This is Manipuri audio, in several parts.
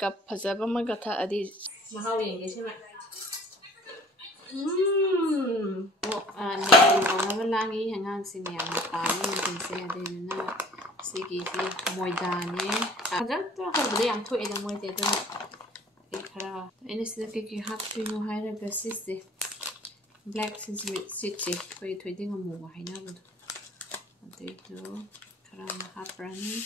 cup fazaba amaga tha'adi mahau yenge sima ne langi hangang sing yam pani tin se adina sigi si moida ne ajan to habde yam tho eda moide do ekara ene sida ki hap pino haira gasise black seed se koi thoiding amu wa haina bu do kara haprani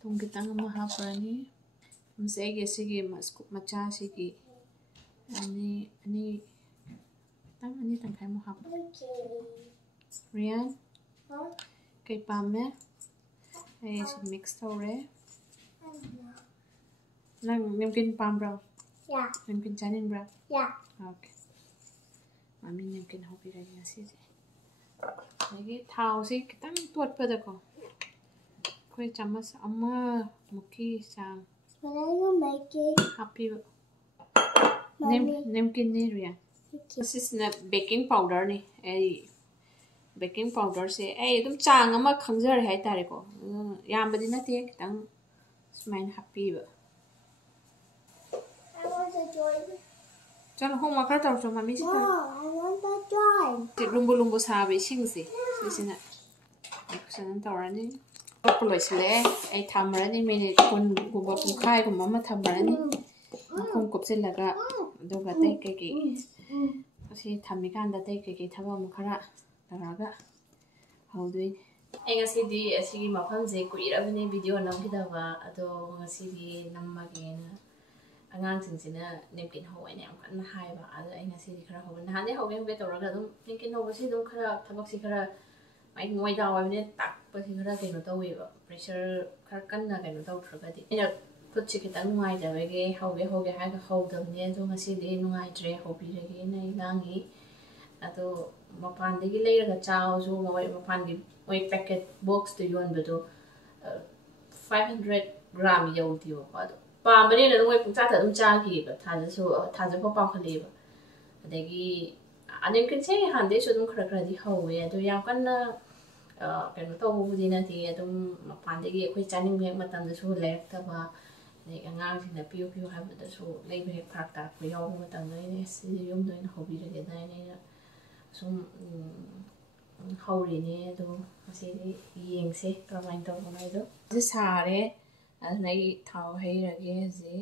tung kitang ama haprani msege sigi macha sigi ani tang khai mo hap Rian kai pamna ai mix thore nang nemkin pam bra nemkin chanin bra okay mami nemkin hobi ra ya si lagi thau si kitang tuat pa da ko koi chamas amma mukhi sang happy nemkin ni Rian this is na baking powder ni ai baking powder se ai dum chang ama khangjar hai tare ko yam badi na te kitang smain happy ba I want to join. chal homa kar taw so mami si No, I want to join. ti lumbu sa be sing si sina sanan tawrani poloi sile ai thamrani minute kun guba khai ko mama thamrani khom kop se laga doga tai ke asi thami kan da tai ke thaba mu khara taraga haudui ai ngasi di asigi mafam je kuirabane video nam kidaba ado ngasi di nammage na angang singsina nemkin hoi ne am kan haiba ado ai ngasi di khara hoben hande hobe tawraga dum nemkin hobe si dum khara thabak si khara mai moi da wa ne tak pa si khara ke no tawi ba pressure khara kan na ke no taw thraga di ina put chi kitang ngai da wege hobe ha ka hodam ne do ngasi di ngai tre hobi rege nei langi ado mapan degi leiraga chaw so moi mapan gi oi packet box to yon bedo 500 gram yaudio ado pambane na moi pungcha ta dum cha gi ba tha ja ko pam khali ba adegi anem kin se hande so dum khara di howe ado yam kan na kano to bu di na ti ado mapan degi khoi chaning me matam da so lek ta ba ne angang sing na piu ha ba so lei be phak ta ko yaw matam dai ne si yum dai na hobi re dai ne sum hauri ne do asi yeng se kamain to mai do ji sare anai thau hei ra ge ji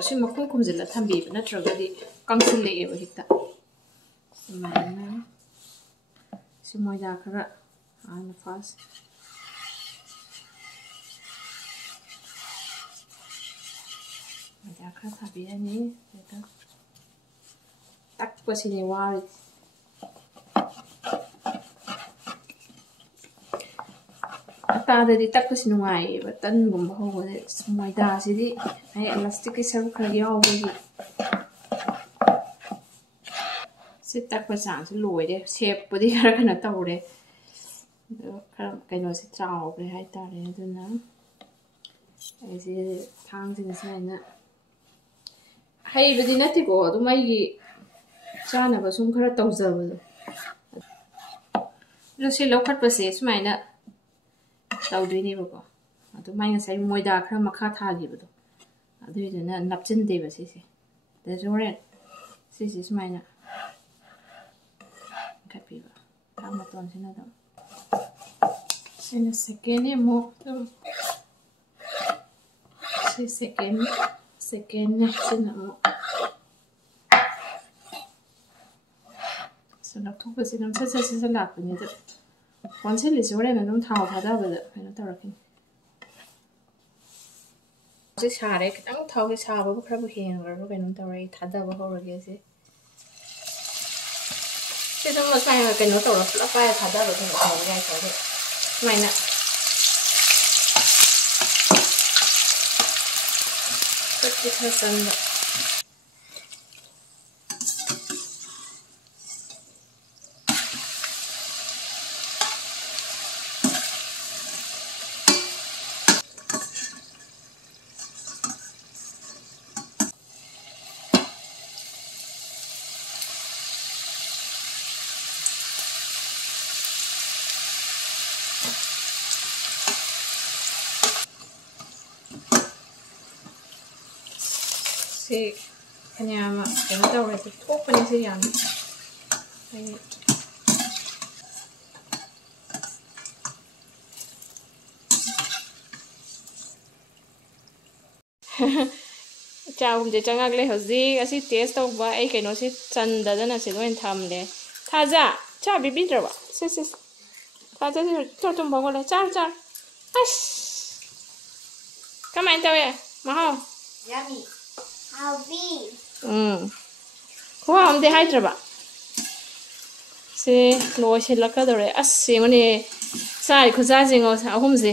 asi makku kumjila thambi na traga di kangsil le e hita mana si moja kara an fast moja kara thabi ani eta tak pasini wari ata di tak pasini ngai batan gum ho de mai da si di ai elastic ki saru khar yaw bo gi sit tak pasang si loi de shape pudi har kana tawre do khar kaino si traw be hai ta re aduna ai si thang sin sa na hai bidi nati ko du mai gi chana ba sum khara tawjab lo si lo khat pa se sumaina tawdui ni ba ko adu mai nga sai moida khara makha tha gi ba do adu ide na napchin de ba si de jore si sumaina kapi ba tama ton sina da sina second mo si second na sina mo so thu ba si nam sa la pa ni da kon se li jore na dum thau pha da ba da na tawrakin si sare kitang thau ki sa ba khra bu hen gar ba kenum tawrai thada ba ho rage si si dum ma sai ka no tawra la pa thada ba thau ba ga ka de mai na ki tha san ꯁꯤ ꯐꯅꯌꯥꯝ ꯀꯩꯅꯣ ꯇꯧꯔꯦ ꯊꯣꯛꯄꯅꯤ ꯁꯤ ꯌꯥꯝꯅ ꯆꯥꯒꯨꯝꯁꯦ ꯆꯪꯉꯛꯂꯦ ꯍꯧꯖꯤꯛ ꯑꯁꯤ ꯇꯦꯁ ꯇꯧꯕ ꯑꯩ ꯀꯩꯅꯣꯁꯤ ꯆꯟꯗꯗꯅ ꯁꯤ ꯂꯣꯏ ꯊꯝꯂꯦ ꯊꯥꯖ ꯆꯥ ꯄꯤꯕꯤꯗ꯭ꯔꯕ ꯁꯤ ꯊꯥꯖ ꯆꯣ ꯇꯨꯝ ꯐꯥꯎꯒꯠꯂꯦ ꯆꯥꯔ ꯑꯁ ꯀꯃꯥꯏꯅ ꯇꯧꯋꯦ ꯃꯍꯥꯎ Yummy. Houba. ꯈꯨꯍꯥꯎ ꯑꯝꯗꯤ ꯍꯥꯏꯗ꯭ꯔꯕ ꯁꯤ ꯂꯣꯏꯁꯤꯜꯂꯛꯀꯗꯧꯔꯦ ꯑꯁ ꯌꯦꯡꯉꯨꯅꯦ ꯆꯥꯔꯤ ꯈꯨꯠꯆꯥꯁꯤꯡꯉꯣ ꯑꯍꯨꯝꯁꯦ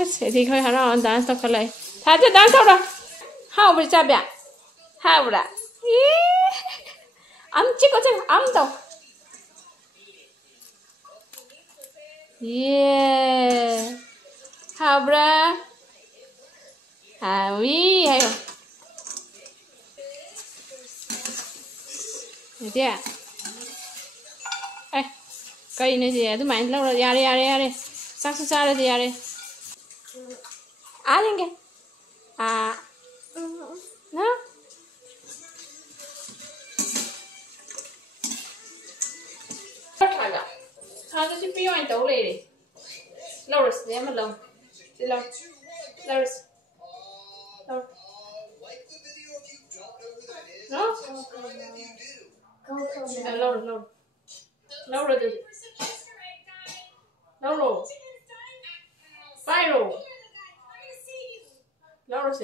ꯑꯁ ꯑꯩꯗꯤ ꯈꯔ ꯍꯔꯥꯎ ꯗꯥꯟꯁ ꯇꯧꯈꯠꯂꯛꯑꯦ ꯊꯥꯖ ꯗꯥꯟꯁ ꯇꯧꯔꯣ ꯍꯥꯎꯕ꯭ꯔꯥ ꯆꯥꯕꯤ ꯍꯥꯎꯕ꯭ꯔꯥ ꯑꯝ ꯆꯤꯛꯀꯣ ꯑꯝ ꯇꯧ ꯍꯥꯎꯕ꯭ꯔꯥ ꯍꯥꯎꯋꯤ ꯍꯥꯏꯌꯣ ꯏꯗꯤ ꯑꯦ ꯀꯩꯅꯣꯁꯦ ꯑꯗꯨꯃꯥꯏꯅ ꯂꯧꯔ ꯌꯥꯔꯦ ꯆꯥꯛꯁꯨ ꯆꯥꯔꯗꯤ ꯌꯥꯔꯦ yenge no How does it feel in the lady? Loris, them alone. Loris. No? Loris. Loris. Pyro. Loris.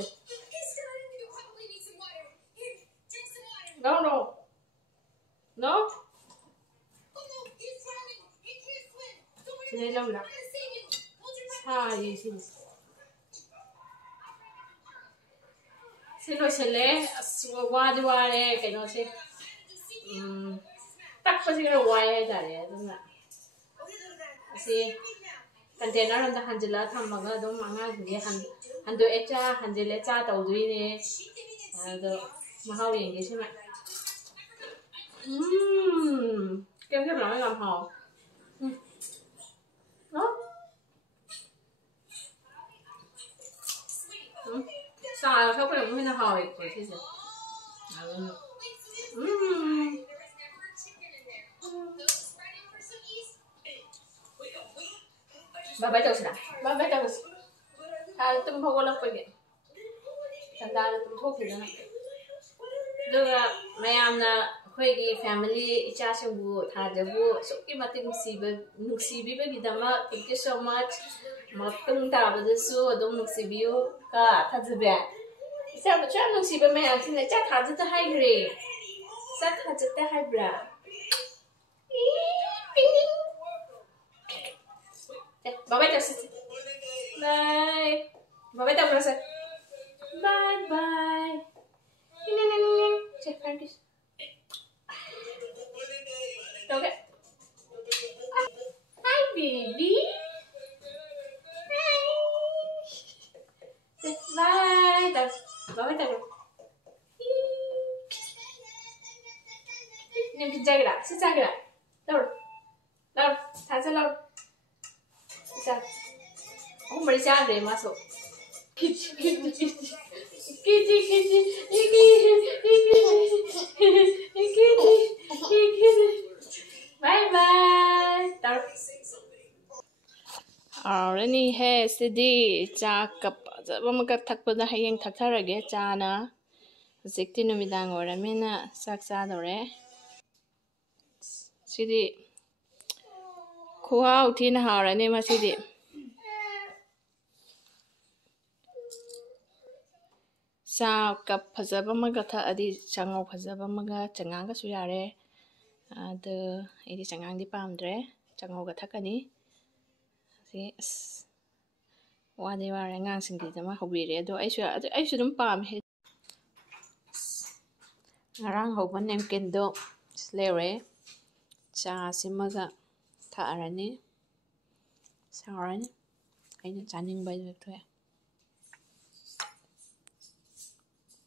No? Today, Lola. Hi, you see. Sile, wadi ware, can you say? Tak particular why I don't know. See, container on the Handela, Tamaga, don't manga, and do Echa, Handelecha, Tauduine, and the Mahawi engagement. Give him a how. No? Sao không có được nó hồi của thế gì? Ba bảy đầu sao? Ba bảy đầu. Tụm không có lắm phải vậy. Thành ra tụm thuốc thì nó. Rồi mày am na khơi family cha sinh bu thà giờ bu số cái mà tìm si bi bây giờ mà thank you so much. Mà tung ta bây giờ số đông nụ si biu cả thà giờ bé. Sao mà chắc nụ si bên mày am thì này chắc thà giờ ta hay rồi. Chắc thà giờ ta hay bra. Bye bye tao bye. Bye bye tao bye bye. Check this. Okay. Hi, baby. Hi. Say bye. Bye, bye. Nemkeen jaga. Sit jaga. Laur. Thaja laur. Sit. Oh, mari jaga masuk. Kitty. Bye bye. Already hey sidi cha kap jabamaga thakpada hayeng thakharage chana hojikti numidang oramina sak chadore sidi khuhau thina harani masidi sa kap phajabamaga tha adi changau phajabamaga changaga su yare adu idi changang di pamdre changau ga thakani si wadi ware ngang singdi dama hobire ado aisu dum pam he ngarang houba nemkeen do slere cha simaga thaarani sarani aina chaning bai thoya